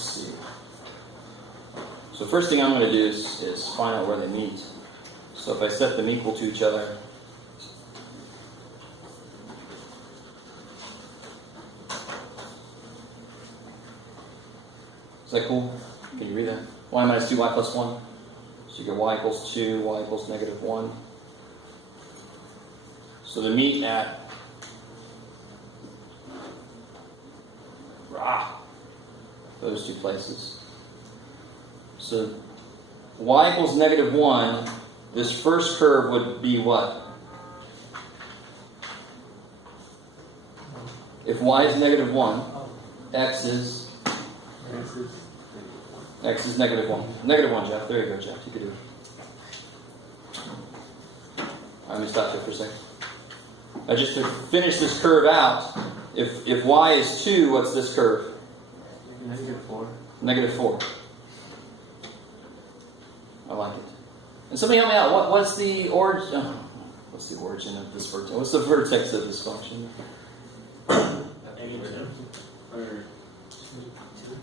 Let's see. So first thing I'm going to do is find out where they meet. So if I set them equal to each other, is that cool? Can you read that? Y minus 2, y plus 1. So you get y equals 2, y equals negative 1. So they meet at those two places. So y equals negative 1, this first curve would be what? If y is negative 1, x is negative 1. Negative 1, Jeff. There you go, Jeff. You can do it. Let me stop here for a second. Just to finish this curve out, if y is 2, what's this curve? Negative 4. Negative 4. I like it. And somebody help me out. What's the origin? What's the origin of this vertex? What's the vertex of this function?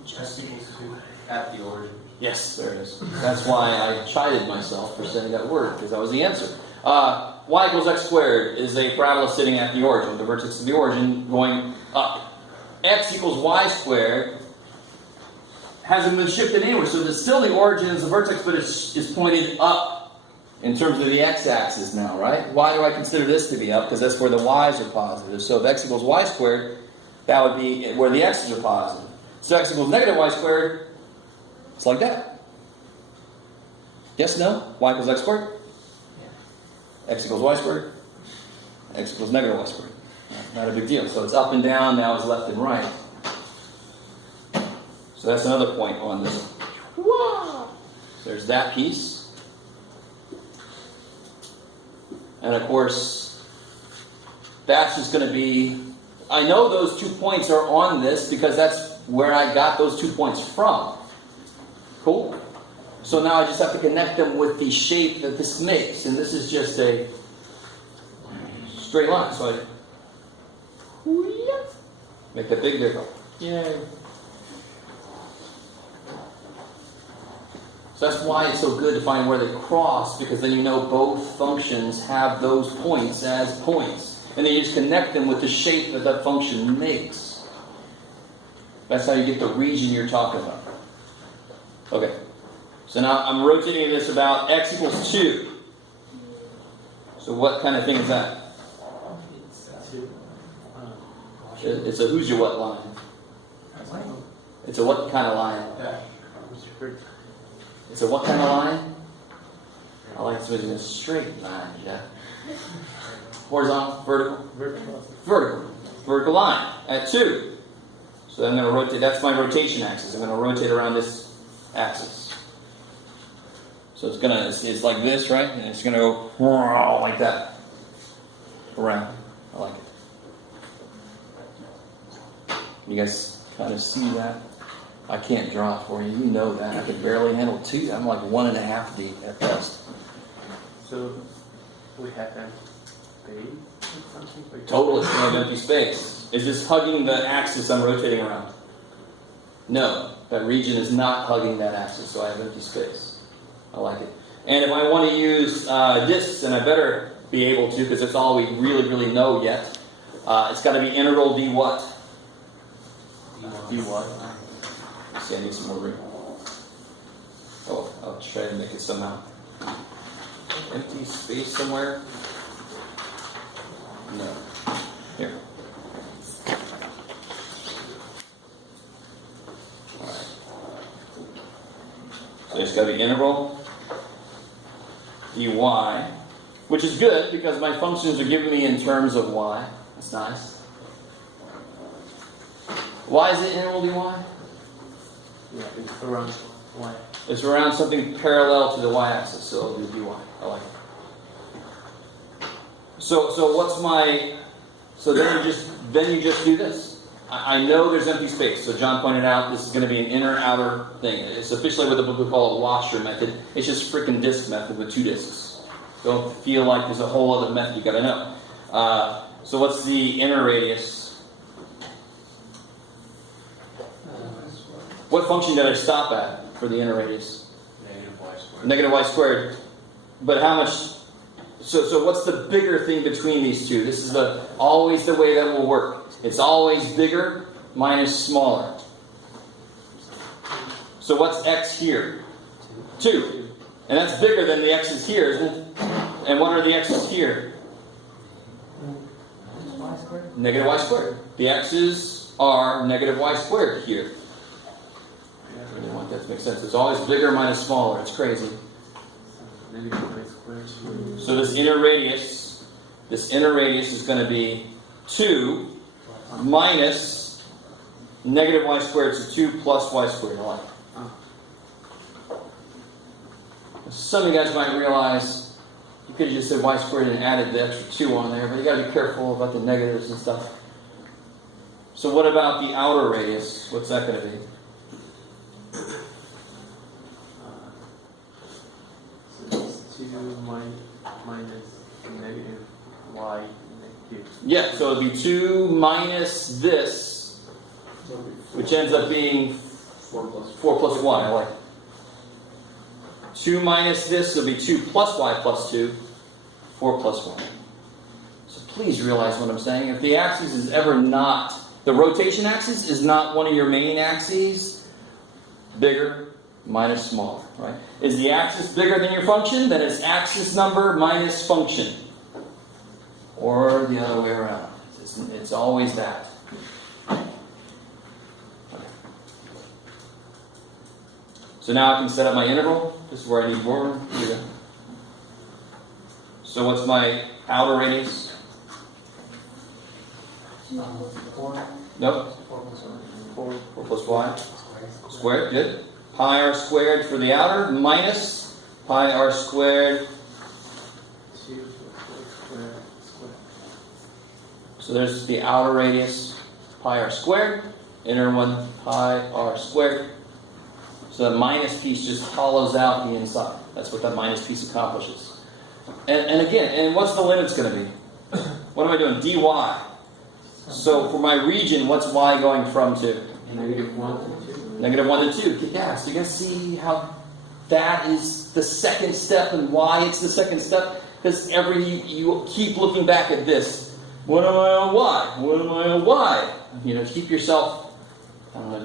Just equals 2 at the origin. Yes, there it is. That's why I chided myself for saying that word, because that was the answer. Y equals x squared is a parabola sitting at the origin, the vertex of the origin going up. X equals y squared hasn't been shifted anywhere, so there's still the origin is the vertex, but it's pointed up in terms of the x-axis now, right? Why do I consider this to be up? Because that's where the y's are positive. So if x equals y squared, that would be where the x's are positive. So x equals negative y squared, it's like that. Yes, no? Y equals x squared? X equals y squared? X equals negative y squared. Not a big deal. So it's up and down, now it's left and right. So that's another point on this. So there's that piece. And of course, that's just going to be, I know those 2 points are on this because that's where I got those 2 points from. Cool? So now I just have to connect them with the shape that this makes. And this is just a straight line. So I make that big, there you go. Yay. So that's why it's so good to find where they cross, because then you know both functions have those points as points. And then you just connect them with the shape that that function makes. That's how you get the region you're talking about. Okay. So now I'm rotating this about x equals 2. So what kind of thing is that? It's a who's your what line? It's a what kind of line? It's a what kind of line? I like to in a straight line, yeah. Horizontal, vertical? Vertical. Vertical line at 2. So I'm going to rotate, that's my rotation axis. I'm going to rotate around this axis. So it's like this, right? And it's going to go like that. Around. I like it. You guys kind of see that? I can't draw it for you. You know that. I can barely handle 2. I'm like 1.5 deep at best. So we have that space or something? Total is of empty space. Is this hugging the axis I'm rotating around? No. That region is not hugging that axis, so I have empty space. I like it. And if I want to use disks, and I better be able to, because that's all we really know yet, it's got to be integral d what? D what? See, I need some more room. Oh, I'll try to make it somehow. Empty space somewhere? No. Here. Alright. So it's got to be integral dy, which is good because my functions are giving me in terms of y. That's nice. Why is it integral dy? Yeah, it's around y. It's around something parallel to the y-axis, so it'll be dy. I like it. So what's my? So then you just do this. I know there's empty space. So John pointed out this is going to be an inner-outer thing. It's officially what the book would call a washer method. It's just freaking disk method with 2 disks. Don't feel like there's a whole other method you got to know. So what's the inner radius? What function did I stop at for the inner radius? Negative y squared. Negative y squared. But how much? So what's the bigger thing between these two? This is always the way that will work. It's always bigger minus smaller. So what's x here? 2. And that's bigger than the x's here, isn't it? And what are the x's here? Y squared? Negative y squared. The x's are negative y squared here. I didn't want that to make sense. It's always bigger minus smaller. It's crazy. Negative y squared. So this inner radius is going to be 2 minus negative y squared, so 2 plus y squared. Like. Some of you guys might realize you could have just said y squared and added the extra 2 on there, but you got to be careful about the negatives and stuff. So what about the outer radius? What's that going to be? So it's 2 minus negative y negative. Yeah, so it'd be 2 minus this, which ends up being 4 plus y. I like it. 2 minus this will be 2 plus y plus 2, 4 plus 1. So please realize what I'm saying. If the axis is ever not, the rotation axis is not one of your main axes, bigger minus smaller, right? Is the axis bigger than your function? Then it's axis number minus function. Or the other way around. It's always that. So now I can set up my integral. This is where I need more. Here we go. So what's my outer radius? 4. Nope. 4 plus 1. 4 plus y. Squared, good. Pi r squared for the outer minus pi r squared. 2 plus squared. So there's the outer radius, pi r squared. Inner one, pi r squared. So that minus piece just hollows out the inside. That's what that minus piece accomplishes. And again, and what's the limits going to be? What am I doing? dy. So for my region, what's y going from to? Negative 1 to 2. Negative 1 to 2. Yeah, so you guys see how that is the second step and why it's the second step? Because you keep looking back at this. What am I on y? What am I on y? Keep yourself...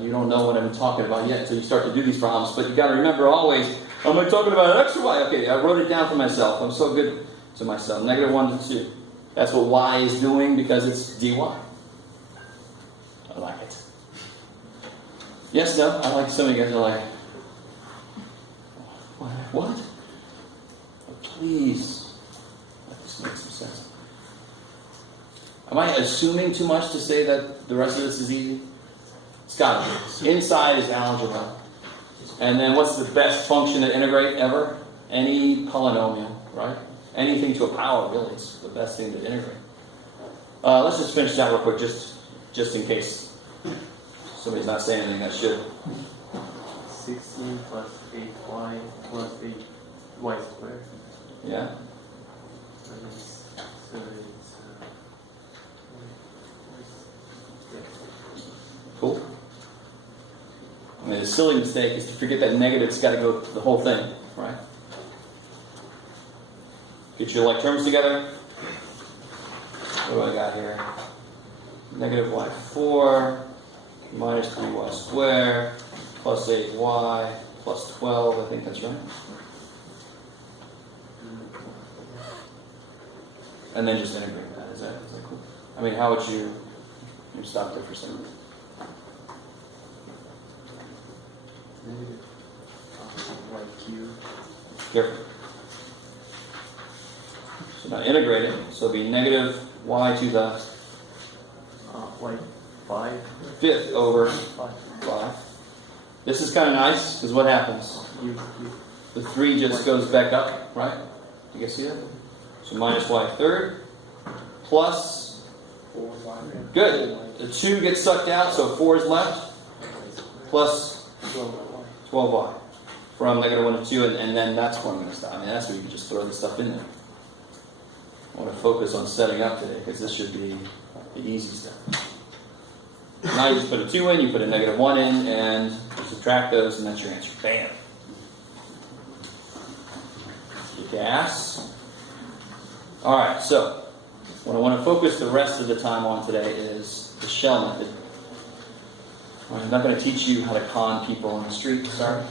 you don't know what I'm talking about yet until you start to do these problems, but you got to remember always, am I talking about x or y? Okay, I wrote it down for myself. I'm so good to myself. Negative 1 to 2. That's what y is doing because it's dy. I like it. Yes, no? I like some of you guys are like, what? But please, let this make some sense. Am I assuming too much to say that the rest of this is easy? It's got to be. Inside is algebra. And then what's the best function to integrate ever? Any polynomial, right? Anything to a power, really, is the best thing to integrate. Let's just finish that real quick, just in case somebody's not saying anything that should. 16 plus 8y plus 8y squared. Yeah? And it's, so it's, Cool? I mean, the silly mistake is to forget that negative's got to go the whole thing, right? Get your like terms together. What do I got here? Negative y4 minus 3y squared plus 8y plus 12. I think that's right. And then just integrate that. Is that cool? I mean, how would you stop there for a second? negative y cubed. Careful. So now integrate it. So it'll be negative y to the y 5. fifth over 5. 5. This is kind of nice, because what happens? You. The 3 just goes back up, right? You guys see that? So minus y third, plus, 4y. good. The 2 gets sucked out, so 4 is left, plus 12y. From negative 1 to 2, and then that's where I'm going to stop. I mean, that's where you can just throw this stuff in there. I want to focus on setting up today, because this should be the easy stuff. Now you just put a 2 in, you put a -1 in, and you subtract those, and that's your answer. Bam. Gas. All right, so what I want to focus the rest of the time on today is the shell method. I'm not going to teach you how to con people on the street, sorry.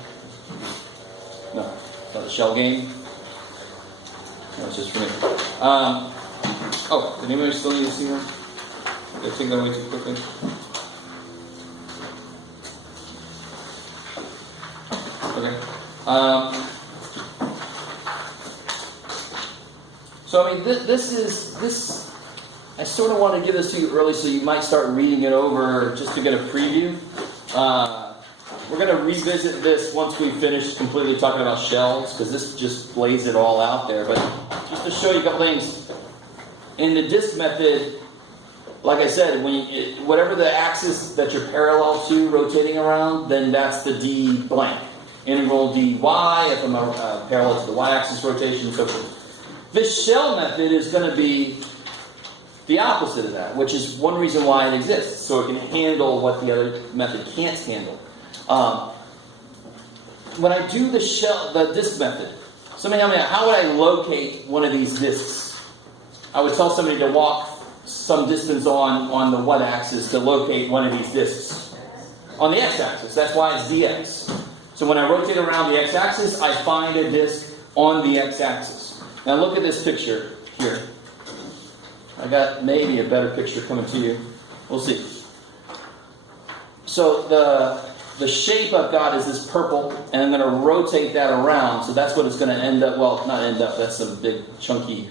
No, it's not a shell game. No, it's just for me. Oh, did anybody still need to see that? Did I take that away too quickly? Okay. So I mean, this. I sort of want to give this to you early, so you might start reading it over just to get a preview. We're going to revisit this once we finish completely talking about shells, because this just lays it all out there. But just to show you a couple things, in the disk method, like I said, whatever the axis that you're parallel to rotating around, then that's the d blank. Integral dy if I'm parallel to the y-axis rotation, and so forth. This shell method is going to be the opposite of that, which is one reason why it exists, so it can handle what the other method can't handle. When I do the disk method, somebody tell me, how would I locate one of these disks? I would tell somebody to walk some distance on the y-axis to locate one of these disks. On the x-axis, that's why it's dx. So when I rotate around the x-axis, I find a disk on the x-axis. Now look at this picture here. I got maybe a better picture coming to you. We'll see. So the shape I've got is this purple, and I'm going to rotate that around. So that's what it's going to end up. Well, not end up. That's some big chunky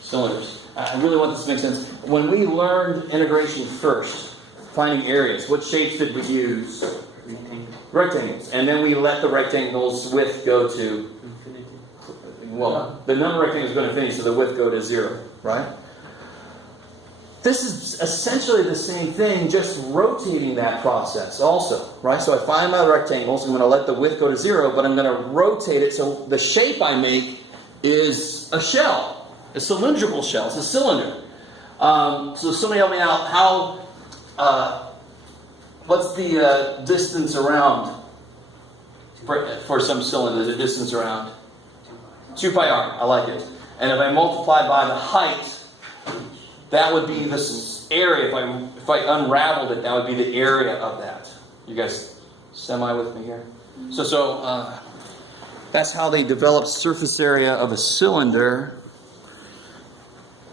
cylinders. I really want this to make sense. When we learned integration first, finding areas, what shapes did we use? Rectangles. And then we let the rectangles width go to infinity. Well, the number of rectangles go to infinity, so the width go to 0, right? This is essentially the same thing, just rotating that process also, right? So I find my rectangles, I'm going to let the width go to 0, but I'm going to rotate it so the shape I make is a shell, a cylindrical shell, it's a cylinder. So somebody help me out, what's the distance around for some cylinder, the distance around? 2 pi r, I like it. And if I multiply by the height, that would be this area. If I unraveled it, that would be the area of that. You guys semi with me here? So that's how they develop surface area of a cylinder.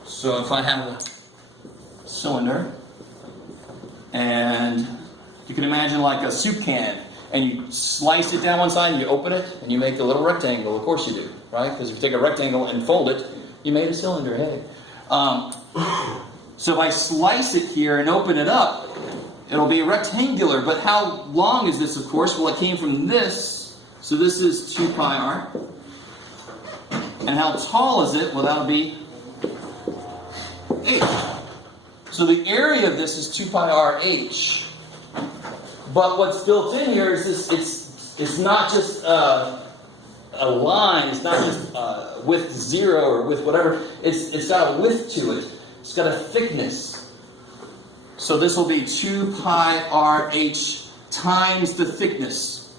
So if I have a cylinder, and you can imagine like a soup can, and you slice it down one side and you open it and you make a little rectangle. Of course you do, right? Because if you take a rectangle and fold it, you made a cylinder. Hey. So if I slice it here and open it up, it'll be rectangular. But how long is this, of course? Well, it came from this. So this is 2 pi r. And how tall is it? Well, that'll be h. So the area of this is 2 pi r h. But what's built in here is this, it's not just a line, it's not just width 0 or width whatever, it's got a width to it. It's got a thickness. So this will be 2 pi r h times the thickness.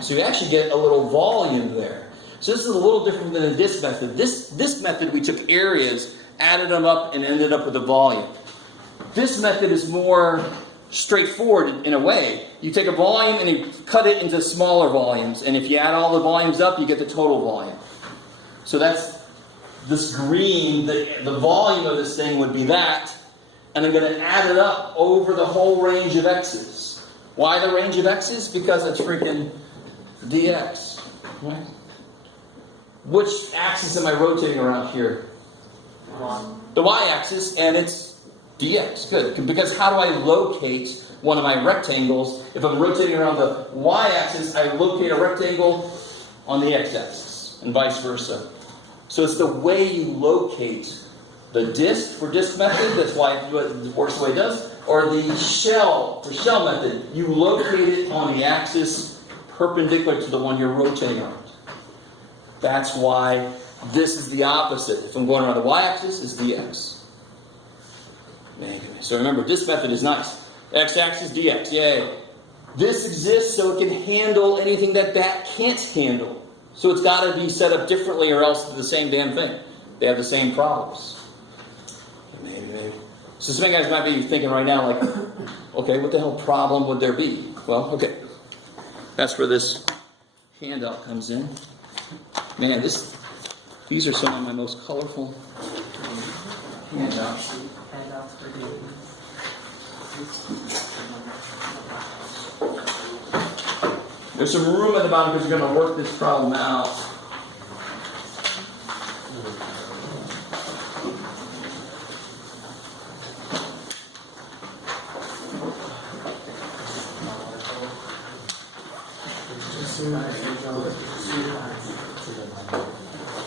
So you actually get a little volume there. So this is a little different than the disk method. This method, we took areas, added them up, and ended up with a volume. This method is more straightforward in a way. You take a volume and you cut it into smaller volumes, and if you add all the volumes up, you get the total volume. So that's this green, the volume of this thing would be that, and I'm going to add it up over the whole range of x's. Why the range of x's? Because it's freaking dx. Right? Which axis am I rotating around here? The y-axis, and it's dx. Good. Because how do I locate one of my rectangles? If I'm rotating around the y-axis, I locate a rectangle on the x-axis, and vice versa. So it's the way you locate the disk for disk method, that's why it works the way it does, or the shell method. You locate it on the axis perpendicular to the one you're rotating on. That's why this is the opposite. If I'm going around the y-axis, it's dx. So remember, this method is nice. X-axis dx, yay. This exists so it can handle anything that can't handle. So it's got to be set up differently or else it's the same damn thing. They have the same problems. Maybe. So some guys might be thinking right now, like, okay, what the hell problem would there be? Well, okay. That's where this handout comes in. Man, these are some of my most colorful handouts. Handouts for days. There's some room at the bottom because you're going to work this problem out.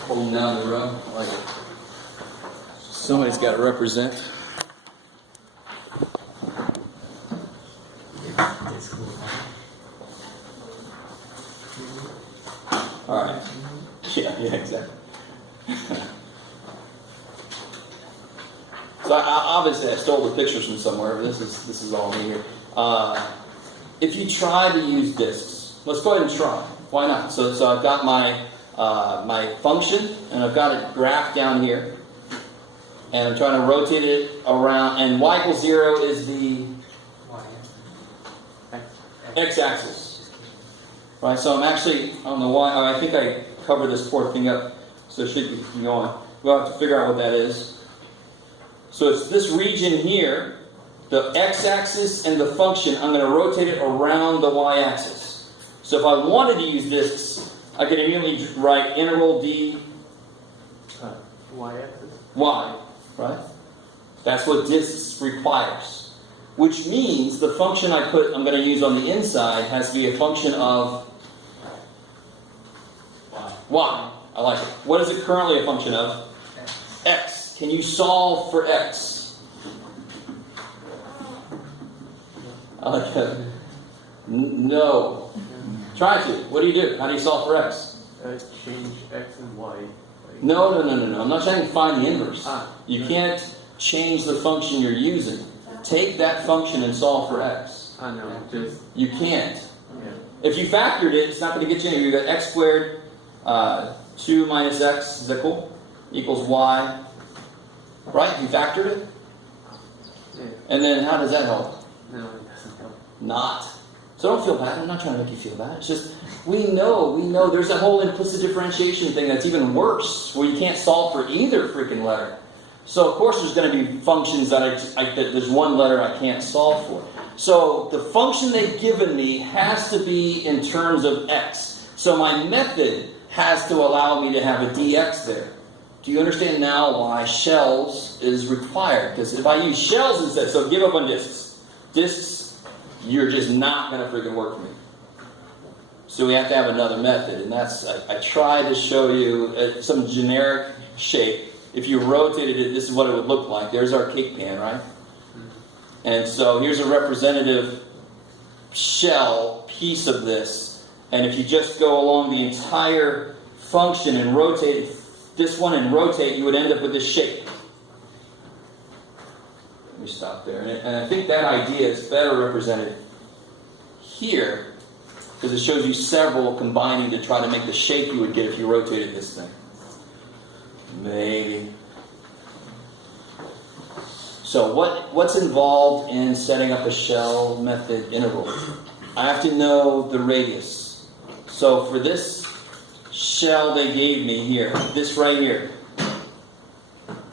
Holding down the row. I like it. Somebody's got to represent. All right. Yeah, exactly. So obviously I stole the pictures from somewhere, but this is all me here. If you try to use disks, let's go ahead and try. Why not? So I've got my my function, and I've got it graphed down here, and I'm trying to rotate it around. And y equals 0 is the x-axis, right? So I'm actually on the y. I think I covered this poor thing up, so it should be going. We'll have to figure out what that is. So it's this region here, the x-axis and the function. I'm going to rotate it around the y-axis. So if I wanted to use disks, I could immediately write integral d y-axis. y, right? That's what disks requires. Which means the function I'm going to use on the inside has to be a function of y. I like it. What is it currently a function of? X. Can you solve for x? I like that. No. Try to. What do you do? How do you solve for x? Change x and y. No. I'm not trying to find the inverse. You Yeah. can't change the function you're using. Take that function and solve for x. I know, just, You can't. yeah. If you factored it, it's not going to get you anywhere. You've got x squared, 2 minus x, is that cool? Equals y. Right? You factored it? Yeah. And then how does that help? No, it doesn't help. Not. So don't feel bad. I'm not trying to make you feel bad. It's just, we know there's a whole implicit differentiation thing that's even worse, where you can't solve for either freaking letter. So of course there's going to be functions that there's one letter I can't solve for. So the function they've given me has to be in terms of x. So my method has to allow me to have a dx there. Do you understand now why shells is required? Because if I use shells instead, so give up on disks. Disks, you're just not going to freaking work for me. So we have to have another method, and that's, I tried to show you some generic shape. If you rotated it, this is what it would look like. There's our cake pan, right? And so here's a representative shell piece of this. And if you just go along the entire function and rotate this one and rotate, you would end up with this shape. Let me stop there. And I think that idea is better represented here, because it shows you several combining to try to make the shape you would get if you rotated this thing. Maybe. So what's involved in setting up a shell method integral? I have to know the radius. So for this shell they gave me here, this right here,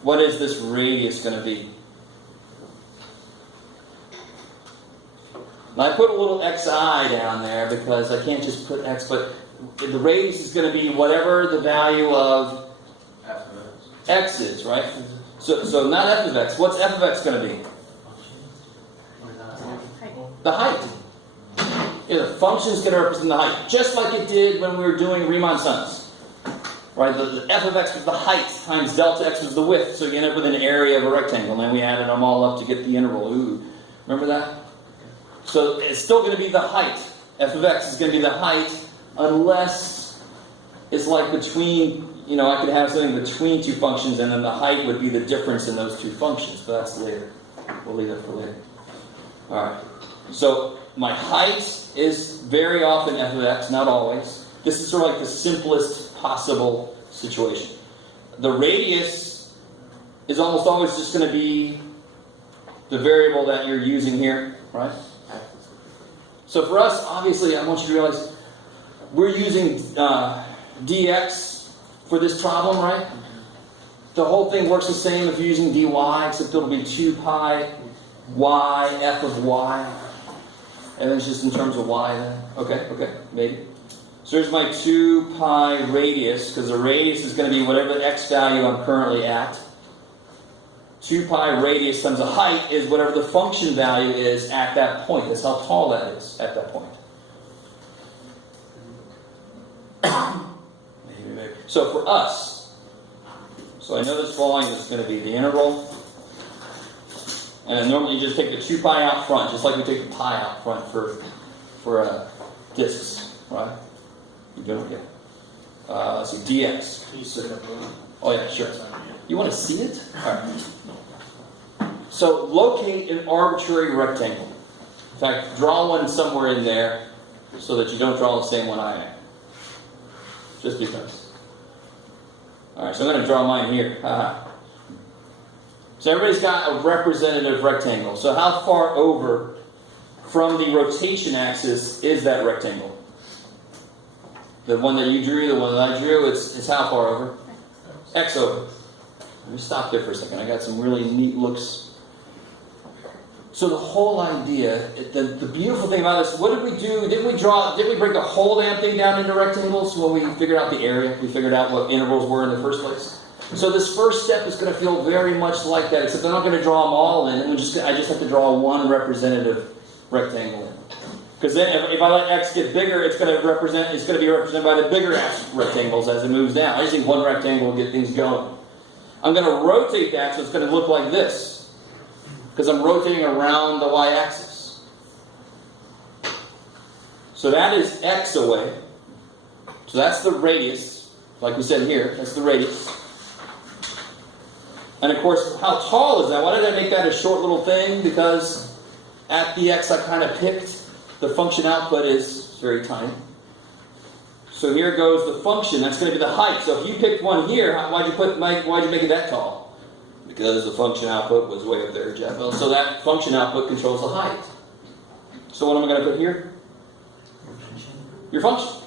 what is this radius going to be? Now I put a little xi down there because I can't just put x, but the radius is going to be whatever the value of x is, right? So not f of x. What's f of x going to be? The height. Yeah, the function is going to represent the height, just like it did when we were doing Riemann sums. Right? The f of x was the height times delta x was the width, so you end up with an area of a rectangle. And then we added them all up to get the integral. Ooh, remember that? So it's still going to be the height. F of x is going to be the height, unless it's like between, I could have something between two functions, and then the height would be the difference in those two functions, but that's later. We'll leave that for later. Alright. So my height is very often f of x, not always. This is sort of like the simplest possible situation. The radius is almost always just going to be the variable that you're using here, right? So for us, obviously, I want you to realize we're using dx for this problem, right? The whole thing works the same if you're using dy, except it'll be 2 pi y f of y. And it's just in terms of y then. Okay, maybe. So here's my 2 pi radius, because the radius is going to be whatever the x value I'm currently at. 2 pi radius times the height is whatever the function value is at that point. That's how tall that is at that point. Maybe. So for us, so I know this volume is going to be the integral. And then normally you just take the 2 pi out front, just like we take the pi out front for disks, right? You doing okay? Let's see, dx. Can you set up one? Oh yeah, sure. You want to see it? All right. So locate an arbitrary rectangle. In fact, draw one somewhere in there so that you don't draw the same one I am. Just because. All right, so I'm going to draw mine here. So everybody's got a representative rectangle. So how far over from the rotation axis is that rectangle? The one that you drew, the one that I drew, it's how far over? X over. Let me stop there for a second. I got some really neat looks. So the whole idea, the beautiful thing about this, what did we do? Didn't we break the whole damn thing down into rectangles when we figured out the area? We figured out what integrals were in the first place. So this first step is going to feel very much like that, except I'm not going to draw them all in. I just have to draw one representative rectangle in. Because then if I let x get bigger, it's going to be represented by the bigger rectangles as it moves down. I just need one rectangle to get things going. I'm going to rotate that so it's going to look like this. Because I'm rotating around the y-axis. So that is x away. So that's the radius. Like we said here, that's the radius. And of course, how tall is that? Why did I make that a short little thing? Because at the x I kind of picked, the function output is very tiny. So here goes the function. That's going to be the height. So if you picked one here, why'd you make it that tall? Because the function output was way up there, Jeff. So that function output controls the height. So what am I going to put here? Your function.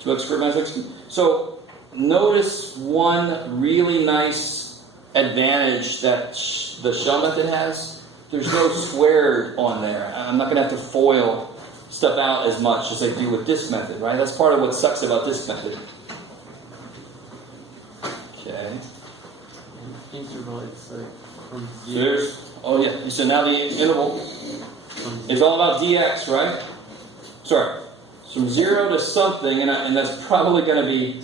2x squared minus x cubed. So notice one really nice advantage that the shell method has. There's no squared on there. I'm not going to have to FOIL stuff out as much as I do with disk method, right? That's part of what sucks about disk method. Okay. Interval is like from Oh yeah, so now the interval is all about dx, right? Sorry, from 0 to something, and that's probably going to be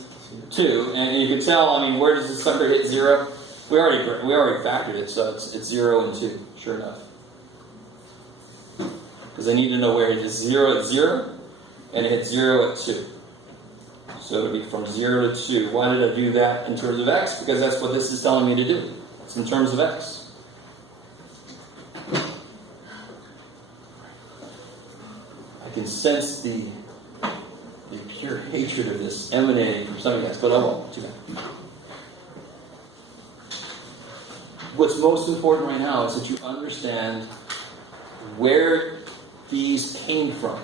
2. And you can tell, I mean, where does the sucker hit 0? We already factored it, so it's 0 and 2, sure enough. Because I need to know where it is 0 at 0, and it hits 0 at 2. So it would be from 0 to 2. Why did I do that in terms of x? Because that's what this is telling me to do. It's in terms of x. I can sense the pure hatred of this emanating from some of you guys, but I won't. Too bad. What's most important right now is that you understand where these came from.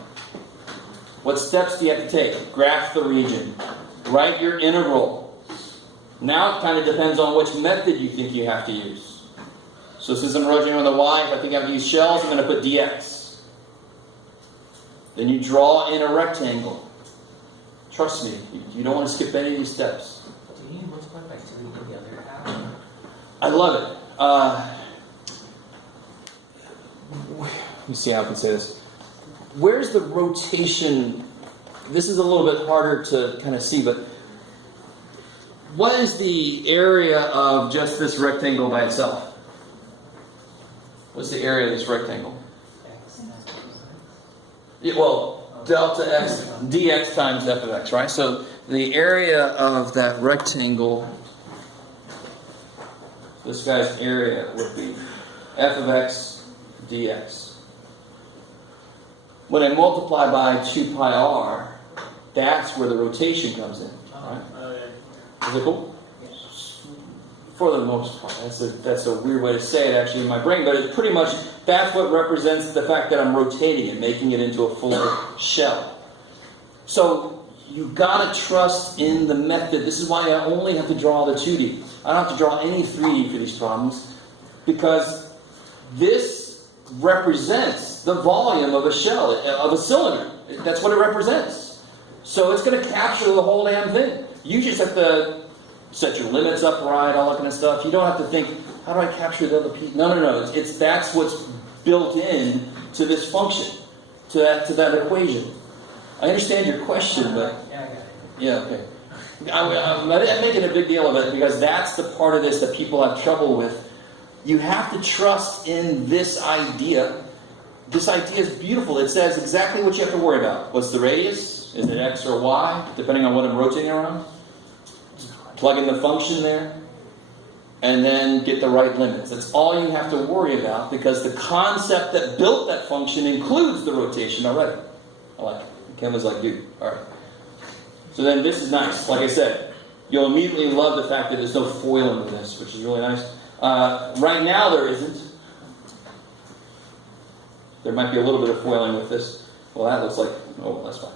What steps do you have to take? Graph the region. Write your integral. Now it kind of depends on which method you think you have to use. So since I'm rotating on the y, if I think I have to use shells, I'm going to put dx. Then you draw in a rectangle. Trust me, you don't want to skip any of these steps. Do you multiply by 2 in the other half? I love it. Let me see how I can say this. Where's the rotation? This is a little bit harder to kind of see, but what is the area of just this rectangle by itself? What's the area of this rectangle? X. Yeah, well, delta x, dx times f of x, right? So the area of that rectangle, this guy's area would be f of x dx. When I multiply by 2 pi r, that's where the rotation comes in. Right? Is it cool? For the most part. That's a weird way to say it actually in my brain, but it's pretty much, that's what represents the fact that I'm rotating it, making it into a full shell. So you gotta trust in the method. This is why I only have to draw the 2D. I don't have to draw any 3D for these problems, because this represents the volume of a shell, of a cylinder. That's what it represents. So it's going to capture the whole damn thing. You just have to set your limits up right, all that kind of stuff. You don't have to think, how do I capture the other piece? No. That's what's built in to this function, to that equation. I understand your question, but yeah, okay. I'm making a big deal of it because that's the part of this that people have trouble with. You have to trust in this idea. This idea is beautiful. It says exactly what you have to worry about. What's the radius? Is it x or y? Depending on what I'm rotating around. Plug in the function there. And then get the right limits. That's all you have to worry about because the concept that built that function includes the rotation already. I like it. Ken was like, dude, alright. So then this is nice. Like I said, you'll immediately love the fact that there's no foiling with this, which is really nice. Right now there isn't. There might be a little bit of foiling with this. Well, that looks like, oh, that's fine.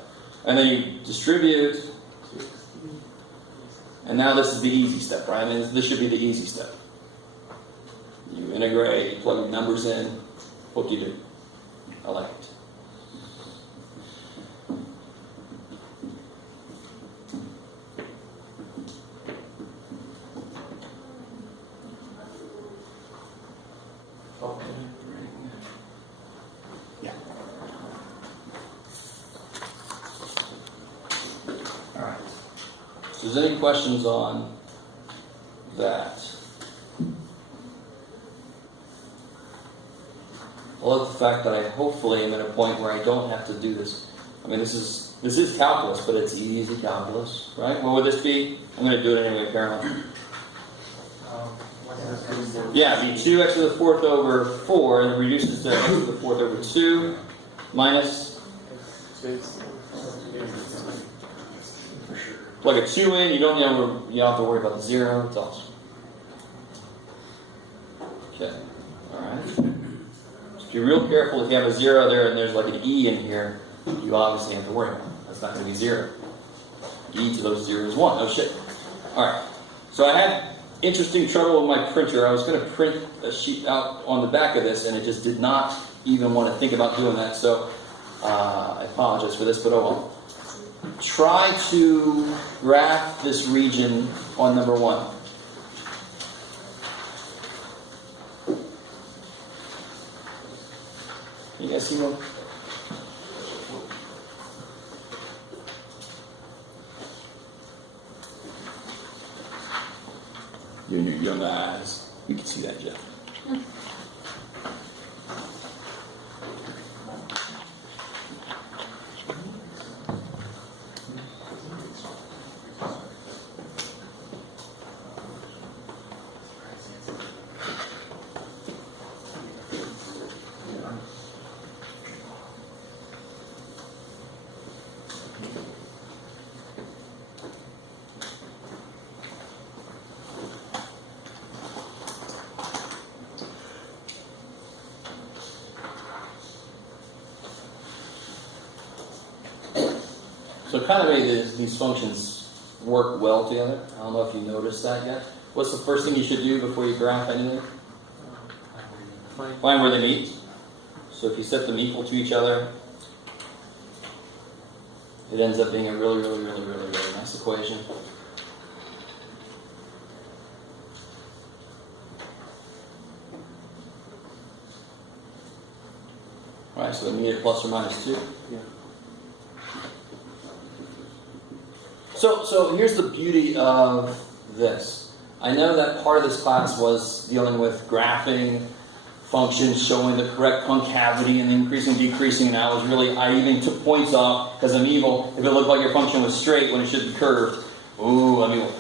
And then you distribute. And now this is the easy step, right? I mean, this should be the easy step. You integrate, you plug your numbers in. What do you do? I like it. Yeah. All right. So, is there any questions on that? I love the fact that I hopefully am at a point where I don't have to do this. I mean, this is calculus, but it's easy calculus, right? What would this be? I'm going to do it anyway, apparently. Yeah, it'd be 2x to the 4th over 4, and it reduces to x to the 4th over 2, minus. Plug a 2 in, you don't have to worry about the 0, it's awesome. Okay, alright. Just be real careful if you have a 0 there and there's like an e in here, you obviously have to worry about it. That's not going to be 0. E to those 0 is 1. Oh shit. Alright, so I had interesting trouble with my printer. I was going to print a sheet out on the back of this and it just did not even want to think about doing that, so I apologize for this, but oh well. Try to graph this region on number 1. You guys see one? You and your young eyes. You can see that, Jeff. So it kind of made these functions work well together. I don't know if you noticed that yet. What's the first thing you should do before you graph anything? Find where they meet. So if you set them equal to each other, it ends up being a really nice equation. Alright, so they meet at plus or minus 2. Yeah. So here's the beauty of this. I know that part of this class was dealing with graphing functions, showing the correct concavity and increasing, decreasing, and I even took points off because I'm evil if it looked like your function was straight when it should be curved. Ooh, I'm evil.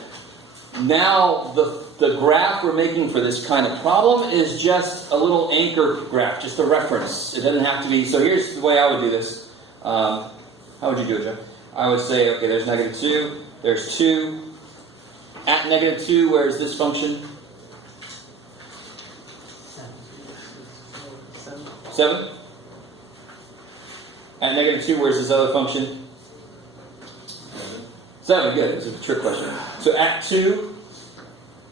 Now the the graph we're making for this kind of problem is just a little anchor graph, just a reference. It doesn't have to be. So here's the way I would do this. How would you do it, Joe? I would say, okay, there's negative 2, there's 2. At negative 2, where is this function? 7. At negative 2, where's this other function? 7, good. It's a trick question. So at 2,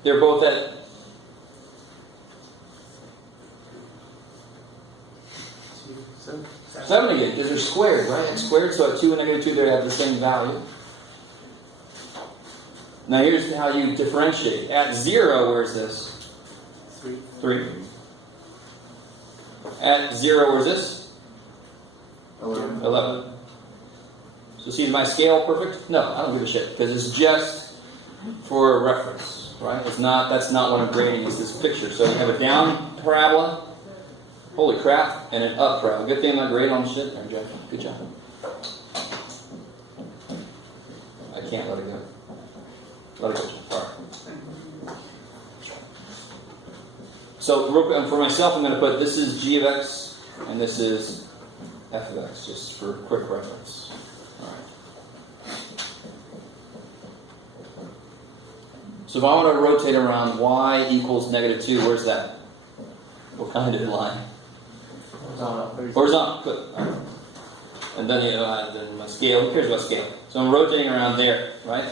they're both at 7 again, because they're squared, right? It's squared, so at 2 and negative 2, they have the same value. Now here's how you differentiate. At 0, where's this? 3. At 0, where's this? 11. So see, is my scale perfect? No, I don't give a shit, because it's just for a reference, right? It's not. That's not what I'm grading. It's this picture. So you have a down parabola. Holy crap, and an up parabola. Good thing I'm not grading on shit there, Jeff. Good job. I can't let it go. Let it go. All right. So real quick, for myself, I'm going to put this is g of x, and this is f of x, just for quick reference. All right. So if I want to rotate around y equals negative 2, where's that? What kind of line? Horizontal. Good. All right. And then, then my scale. Who cares about scale? So I'm rotating around there, right?